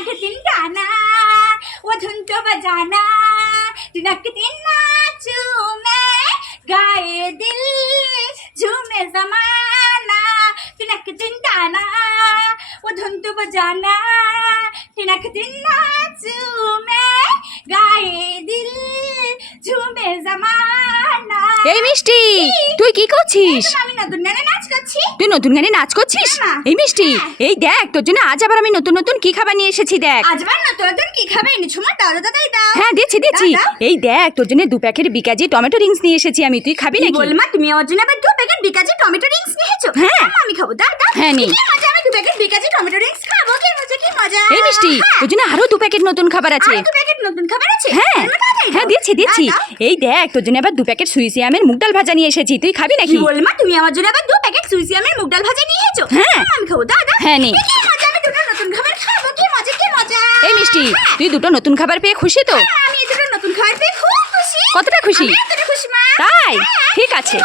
नक दिन गाना वो धुन तो बजाना नक दिन नाचू मैं गाए दिल झूमे जमाना नक दिन गाना वो धुन तो बजाना नक दिन नाचू मैं गाए दिल झूमे जमाना এই মিষ্টি তুই কি করছিস? তুই নতুন গানে নাচ করছিস? হ্যাঁ। এই মিষ্টি হ্যাঁ। এই দেখ তোর জন্য আজ আবার আমি নতুন নতুন কি খাবার নিয়ে এসেছি দেখ। আজবার নতুন নতুন কি খাবে? এনেছো মা দাও দাও দাও হ্যাঁ দিচ্ছি দিচ্ছি। এই দেখ তোর জন্য দু প্যাকেট বিকাজি টমেটো রিংস নিয়ে এসেছি আমি। তুই খাবি নাকি? বল মা তুমি আমার জন্য আবার দু প্যাকেট বিকাজি টমেটো রিংস নিয়েছো হ্যাঁ। আমি খাব। দাও দাও। হ্যাঁ, নে। আমি দু প্যাকেট বিকাজি টমেটো রিংস খাব। কি মজা কি মজা। এই মিষ্টি তোর জন্য আরও দু প্যাকেট নতুন খাবার আছে। দু প্যাকেট নতুন খাবার আছে? হ্যাঁ। দিচ্ছি। দিচ্ছি। এই দেখ তোর জন্য আবার দু প্যাকেট সুইসিয়ামের মুগ ডাল ভাজা নিয়ে এসেছি। তুই খাবি নাকি? বল মা? তুমি আমার জন্য আবার দু প্যাকেট সুইসিয়ামের মুগ ডাল ভাজা নিয়েছো হ্যাঁ। আমি খাব। দাও দাও। হ্যাঁ, নে। আমি দুটো নতুন খাবার খাব। মজা কি মজা। এই মিষ্টি হ্যাঁ। তুই দুটো নতুন খাবার পেয়ে খুশি তো? আমি এই দুটো নতুন খাবার পেয়ে খুব খুশি। কতটা খুশি? তাই? হ্যাঁ। ঠিক আছে।